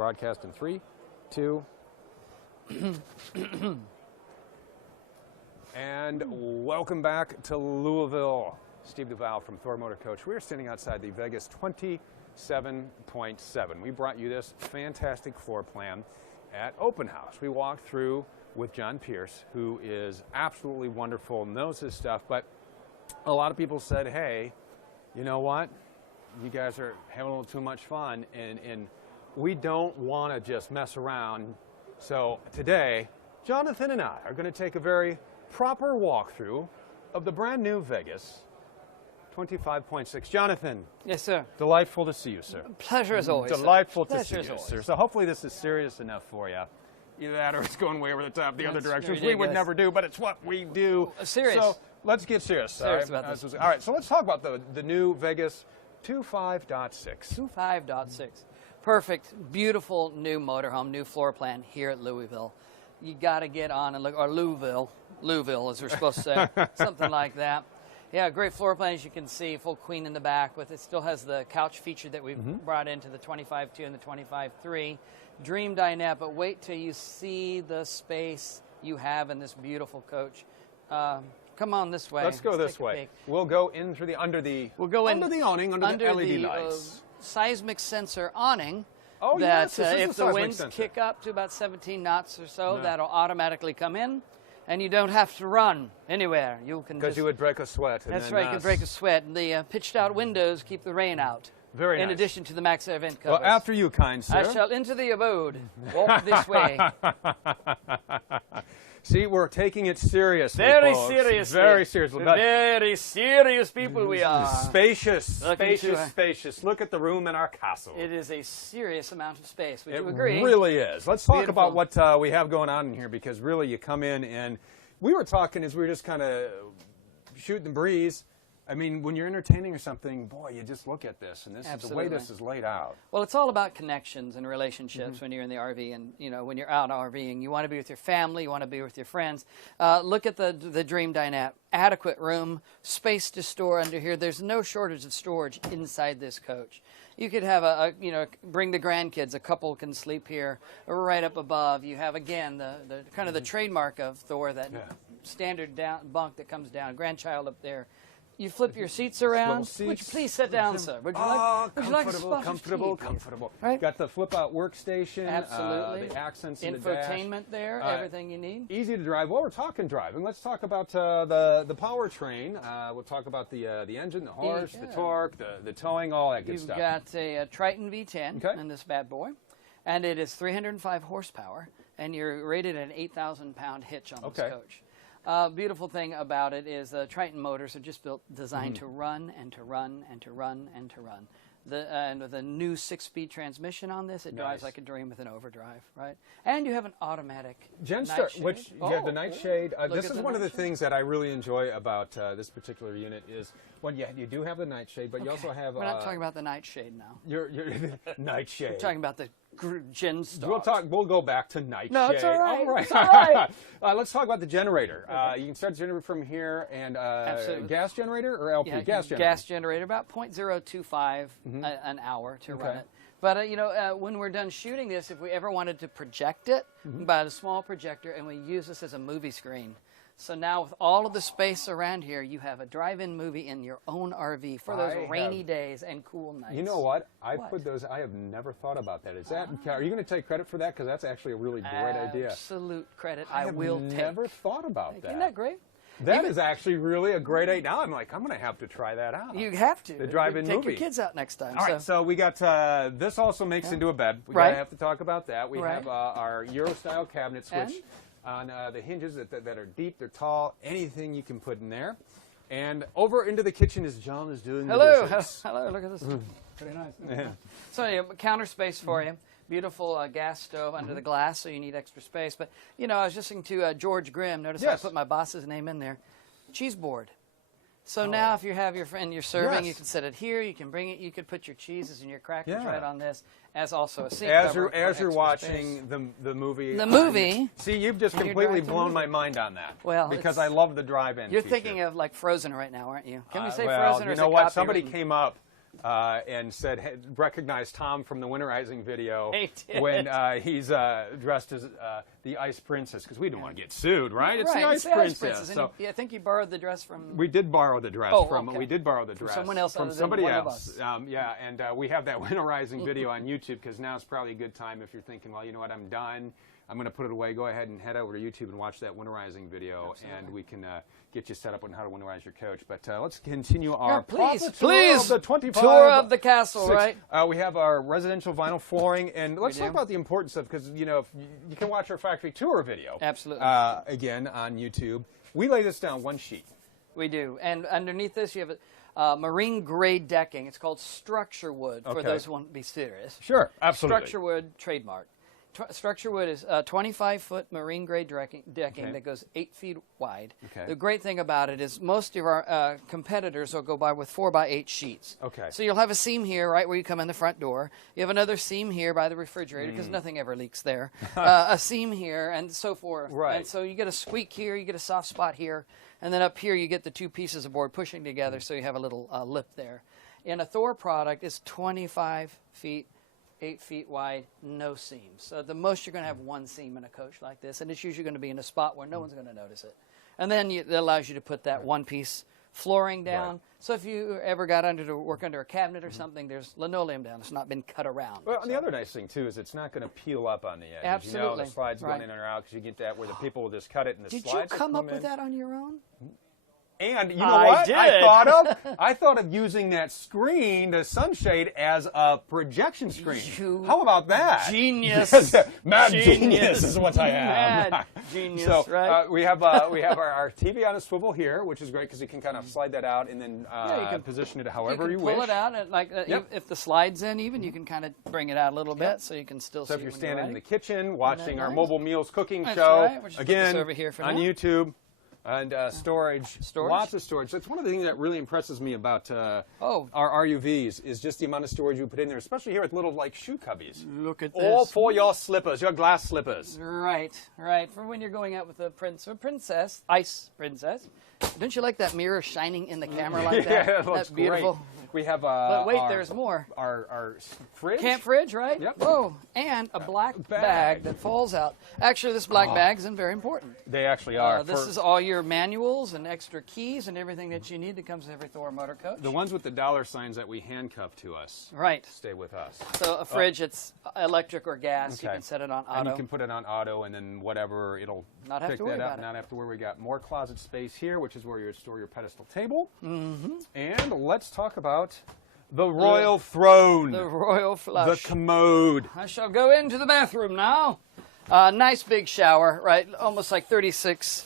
broadcast in 3, 2, and welcome back to Louisville. Steve Duval from Thor Motor Coach. We're sitting outside the Vegas 27.7. We brought you this fantastic floor plan at Open House. We walked through with John Pierce, who is absolutely wonderful, knows his stuff, but a lot of people said, hey, you know what? You guys are having a little too much fun, and we don't want to just mess around. So today, Jonathan and I are going to take a very proper walkthrough of the brand new Vegas 25.6. Jonathan. Yes, sir. Delightful to see you, sir. Pleasure as always. Delightful to see you, sir. So hopefully this is serious enough for you. Either that or it's going way over the top the other direction, which we would never do, but it's what we do. Serious. So let's get serious. Serious about this. All right, so let's talk about the new Vegas 25.6. 25.6. Perfect, beautiful new motorhome, new floor plan here at Louisville. You got to get on and look, or Louisville as we're supposed to say, something like that. Yeah, great floor plan, as you can see, full queen in the back. With it still has the couch feature that we've brought into the 25.2 and the 25.3. Dream dinette, but wait till you see the space you have in this beautiful coach. Come on this way. Let's go this way. We'll go in through the under the awning, under the LED lights. Seismic sensor awning. Oh, that yes, this is if the winds kick up to about 17 knots or so, that'll automatically come in, and you don't have to run anywhere. You can because you would break a sweat. And that's right, you can break a sweat. And the pitched out windows keep the rain out. Very nice. In addition to the max air vent covers. Well, after you, kind sir. I shall into the abode. Walk this way. See, we're taking it seriously, Very folks. seriously. Very seriously. Very serious people we are. Spacious, spacious. Look at the room in our castle. It is a serious amount of space. Would you agree? It really is. Let's talk about what we have going on in here, because really you come in and we were talking as we were just kind of shooting the breeze. I mean, when you're entertaining or something, boy, you just look at this, and this is the way this is laid out. Well, it's all about connections and relationships when you're in the RV, and you know, when you're out RVing, you want to be with your family, you want to be with your friends. Look at the Dream dinette. Adequate room, space to store under here. There's no shortage of storage inside this coach. You could have bring the grandkids. A couple can sleep here, right up above. You have again the kind of the trademark of Thor, that standard bunk that comes down. Grandchild up there. You flip your seats around. Would you please sit down, sir? Would you like a spot? Comfortable. Right? Got the flip-out workstation. Absolutely. The accents in the dash. Infotainment there. Everything you need. Easy to drive. Well, we're talking driving. Let's talk about the powertrain. We'll talk about the engine, the horse, the torque, the towing, all that good stuff. You've got a Triton V10 in this bad boy, and it is 305 horsepower, and you're rated at an 8,000-pound hitch on this coach. Beautiful thing about it is Triton motors are just designed to run and to run and to run and to run. And with a new 6-speed transmission on this, it drives like a dream with an overdrive, right? And you have an automatic Genstart, which you have the nightshade. This is one of the things that I really enjoy about this particular unit is, well, you do have the nightshade, but you also have... We're not talking about the nightshade now. Your nightshade. We're talking about the Genstart. We'll go back to nightshade. No, it's all right. All right. It's all right. Let's talk about the generator. You can start the generator from here, and gas generator or LP? Yeah, gas generator. Gas generator, about 0.025 an hour to run it. But when we're done shooting this, if we ever wanted to project it, we buy a small projector and we use this as a movie screen. So now with all of the space around here, you have a drive-in movie in your own RV for those rainy days and cool nights. You know what? I have never thought about that. Is that, are you going to take credit for that? Because that's actually a really great idea. Absolute credit I will take. I have never thought about that. Isn't that great? That is actually really a great idea. Now I'm like, I'm going to have to try that out. You have to. The drive-in movie. Take your kids out next time. All right, so we got, this also makes into a bed. We have to talk about that. We have our Euro-style cabinets, which on the hinges that are deep, they're tall, anything you can put in there. And over into the kitchen as John is doing the dishes. Hello, look at this. Pretty nice. So counter space for you. Beautiful gas stove under the glass, so you need extra space. But, you know, I was listening to George Grimm. Notice I put my boss's name in there. Cheese board. So now if you have your friend you're serving, you can set it here. You can bring it. You could put your cheeses and your crackers right on this as also a seat cover. As you're watching the movie. The movie. See, you've just completely blown my mind on that. Well, because I love the drive-in You're thinking of like Frozen right now, aren't you? Can we say well, Frozen or you know what? Somebody came up and said, hey, recognized Tom from the winterizing video He did. when he's dressed as the Ice Princess, because we didn't want to get sued, right? It's Right, the Ice Princess. And So I think you borrowed the dress from. we did borrow the dress from. okay. We did borrow the dress someone else from other than somebody one of else. us. Yeah, and we have that winterizing video on YouTube, because now it's probably a good time if you're thinking, well, you know what, I'm done. I'm going to put it away. Go ahead and head over to YouTube and watch that winterizing video, and we can get you set up on how to winterize your coach. But let's continue our please tour of the 25. tour of the castle, 6. right? We have our residential vinyl flooring, and let's talk about the importance of, because you know, you can watch our factory tour video. Absolutely. Again on YouTube. We lay this down one sheet. We do, and underneath this you have marine grade decking. It's called structure wood for those who want to be serious. Sure, absolutely. Structure wood trademark. Structure wood is 25-foot marine grade decking that goes 8 feet wide. Okay. The great thing about it is most of our competitors will go by with 4x8 sheets. Okay. So you'll have a seam here right where you come in the front door. You have another seam here by the refrigerator because nothing ever leaks there. A seam here and so forth. Right. And so you get a squeak here, you get a soft spot here, and then up here you get the two pieces of board pushing together so you have a little lip there. In a Thor product, it's 25 feet 8 feet wide, no seams. So the most you're going to have one seam in a coach like this, and it's usually going to be in a spot where no one's going to notice it. And then it allows you to put that one-piece flooring down. Right. So if you ever got to work under a cabinet or something, there's linoleum down. It's not been cut around. Well, and the other nice thing, too, is it's not going to peel up on the edge. Absolutely. You know, the slides going in or out, because you get that where the people will just cut it and the Did you slides come up in. with that on your own? And you know I what? did. I thought of using that screen, the sunshade, as a projection screen. You How about that? Genius. Yes, mad genius is what I am. Mad genius, So right? we have our TV on a swivel here, which is great because you can kind of slide that out and then you can position it however you you can pull wish. it out, and if the slide's in even, you can kind of bring it out a little bit so you can still So see if you're when standing in the writing. kitchen watching our nice? Mobile Meals cooking That's show, right. We'll just put this again over here for on now. YouTube. And storage, Storage? lots of storage. That's one of the things that really impresses me about our RUVs is just the amount of storage you put in there, especially here with little like shoe cubbies. Look at this. All for your slippers, your glass slippers. Right. For when you're going out with a prince or princess, ice princess. Don't you like that mirror shining in the camera like that? Yeah, it looks That's beautiful. great. We have But wait, there's more. Our fridge. Camp fridge, right? Yep. Whoa, and a black bag that falls out. Actually, this black bag isn't very important. They actually are. This is all your manuals and extra keys and everything that you need that comes with every Thor motor coach. the ones with the dollar signs that we handcuff to us. Right. Stay with us. So a fridge, it's electric or gas. You Okay. can set it on auto. And you can put it on auto, and then whatever, it'll Not have pick to worry that up. about it. Not have to worry. We got more closet space here, which is where you store your pedestal table. Mm-hmm. And let's talk about the royal throne, the royal the flush. commode. I shall go into the bathroom now. Nice big shower, right? Almost like 36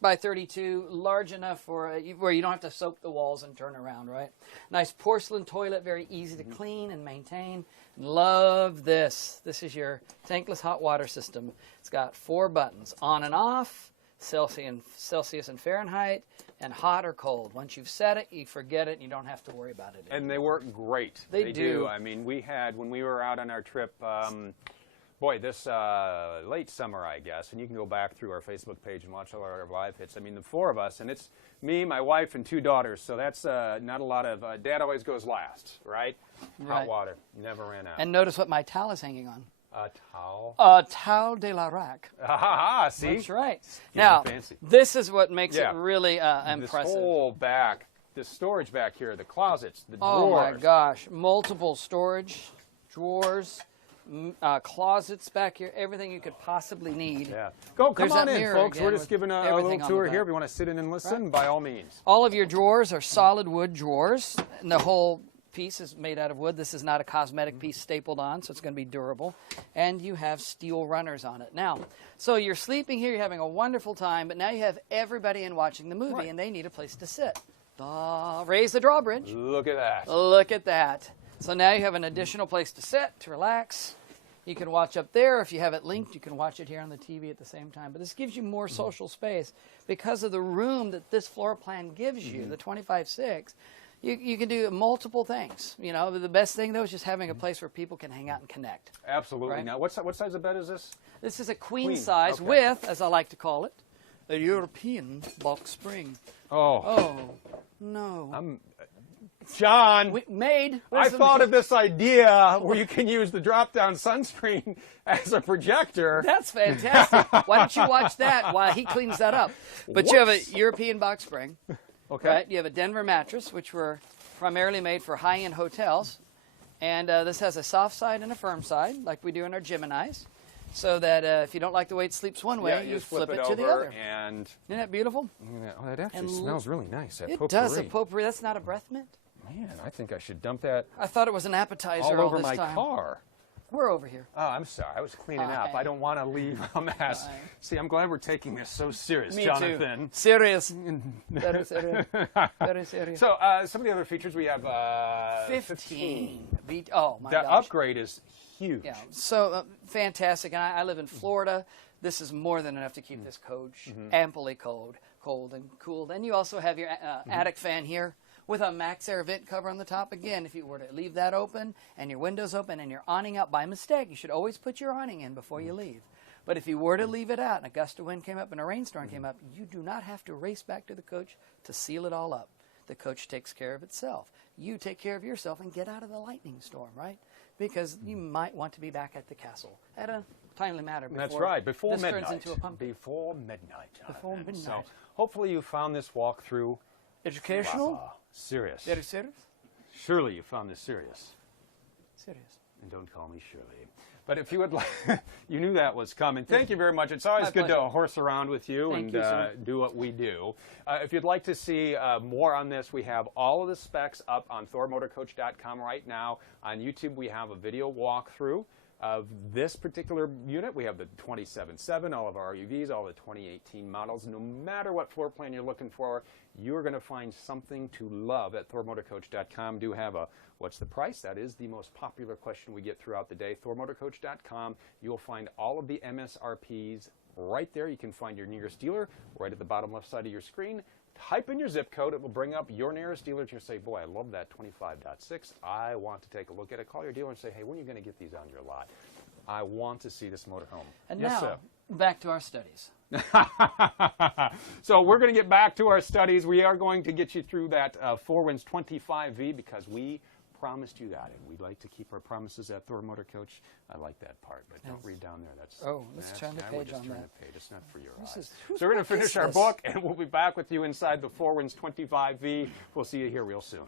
by 32, large enough for where you don't have to soak the walls and turn around, right? Nice porcelain toilet, very easy to clean and maintain. Love this. This is your tankless hot water system. It's got 4 buttons, on and off, Celsius and Fahrenheit, and hot or cold. Once you've set it, you forget it, and you don't have to worry about it anymore. And they work great. They do. I mean, when we were out on our trip, this late summer, I guess, and you can go back through our Facebook page and watch all our live hits. I mean, the 4 of us, and it's me, my wife, and 2 daughters, so that's not a lot of, Dad always goes last, right? Right. Hot water, never ran out. And notice what my towel is hanging on. A towel. A towel de la rack. See? That's right. Getting Now, fancy. this is what makes Yeah. it really This impressive. whole back, this storage back here, the closets, the Oh drawers. my gosh, multiple storage, drawers, closets back here, everything you could possibly need. Yeah. Come There's on that in, mirror folks. again We're just with giving a everything little on tour the here. back. If you want to sit in and listen, by all means. All of your drawers are solid wood drawers, and the whole piece is made out of wood. This is not a cosmetic piece stapled on, so it's going to be durable. And you have steel runners on it. Now, so you're sleeping here, you're having a wonderful time, but now you have everybody in watching the movie, Right. and they need a place to sit. Raise the drawbridge. Look at that. Look at that. So now you have an additional place to sit, to relax. You can watch up there. If you have it linked, you can watch it here on the TV at the same time. But this gives you more social space because of the room that this floor plan gives you, the 25/6. You can do multiple things. You know, the best thing, though, is just having a place where people can hang out and connect. Absolutely. Right. Now, what size of bed is this? This is a queen Queen, size okay. with, as I like to call it, a European box spring. Oh, Oh, no. John, Made. I thought of this idea where you can use the drop-down sunscreen as a projector. That's fantastic. Why don't you watch that while he cleans that up? But you have a European box spring. Okay. Right? You have a Denver mattress, which were primarily made for high-end hotels. And this has a soft side and a firm side, like we do in our Geminis. So that if you don't like the way it sleeps one way, you flip it to the other. And isn't that beautiful? oh, that actually smells really nice. That It potpourri. does, a potpourri. That's not a breath mint. Man, I think I should dump that I thought it was an appetizer all over this my time. car. We're over here. Oh, I'm sorry. I was cleaning up. I don't want to leave a mess. Fine. See, I'm glad we're taking this so serious, Me Jonathan. too. Serious. Very serious. Very serious. So, some of the other features we have 15. Oh, my The gosh. upgrade is huge. Yeah, so fantastic. And I live in Florida. This is more than enough to keep this coach amply cold and cooled. And you also have your attic fan here with a max air vent cover on the top. Again, if you were to leave that open and your windows open and your awning out by mistake, you should always put your awning in before you leave. But if you were to leave it out and a gust of wind came up and a rainstorm came up, you do not have to race back to the coach to seal it all up. The coach takes care of itself. You take care of yourself and get out of the lightning storm, right? Because you might want to be back at the castle at a timely matter. That's right, before this midnight. turns into a pumpkin. Before midnight. Before Jonathan. midnight. So, hopefully you found this walkthrough Educational? serious. Very serious? Surely you found this serious. Serious. And don't call me Shirley. But if you would like, you knew that was coming. Thank you very much. It's always My good pleasure. to horse around with you Thank and you, sir. do what we do. If you'd like to see more on this, we have all of the specs up on thormotorcoach.com right now. On YouTube, we have a video walkthrough of this particular unit. We have the 27.7, all of our RUVs, all the 2018 models. No matter what floor plan you're looking for, you're going to find something to love at thormotorcoach.com. Do have a what's the price? That is the most popular question we get throughout the day. thormotorcoach.com. You'll find all of the MSRPs right there. You can find your nearest dealer right at the bottom left side of your screen. Type in your zip code. It will bring up your nearest dealer. You'll say, boy, I love that 25.6. I want to take a look at it. Call your dealer and say, hey, when are you going to get these on your lot? I want to see this motorhome. And yes, now, sir. back to our studies. So we're going to get back to our studies. We are going to get you through that Four Winds 25V because we promised you that, and we'd like to keep our promises at Thor Motor Coach. I like that part, but don't read down there. That's let's turn the we're page just on turning that. the page. It's not for your eyes. Whose So we're going to book is finish our this? book, and we'll be back with you inside the Four Winds 25V. We'll see you here real soon.